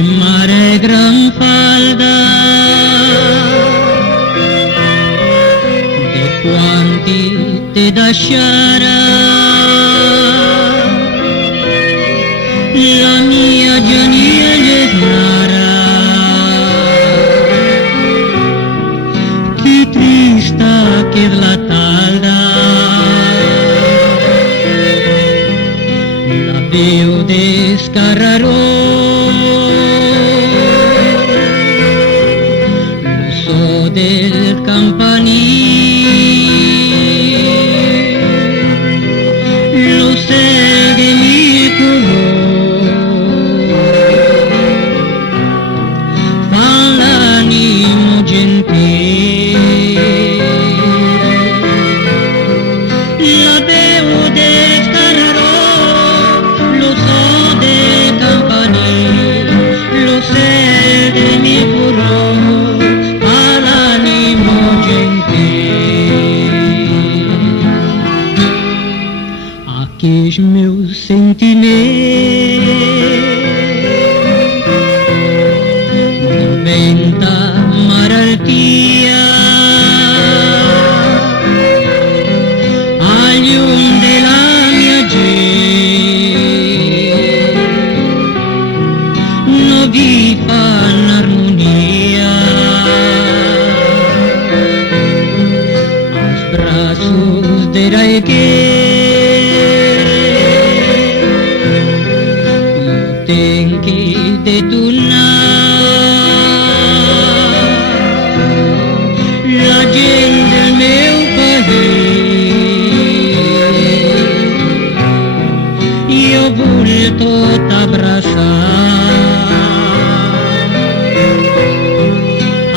Al mare gran falda de quanti te lasciarà la mia giania gesnara, chi trista che la talda la veo de scarrarò del campanile lo segue mi colore fa l'animo gentile la bevo del scarrarò lo so del campanile lo segue mi colore aqueles meus sentimentos diventa malaltia agli della mia gente non vi fa l'armonia als braços de Raeque tenki de tornar la gent del meu país io vull tot abraçar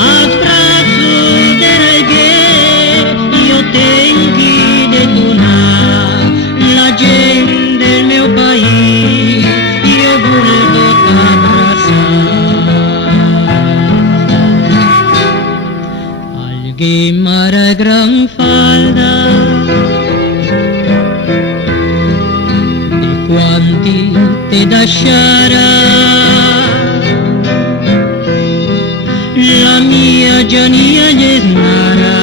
als braços de Raeque io tenki de tornar la gent del meu país io vull tot abraçar alguém mare gran falda de quanti te lasciarà la mia giania gesnara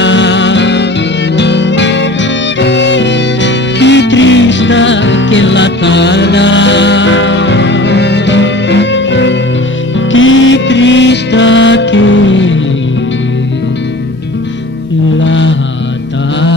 chi trista che la tarda chi trista che la tarda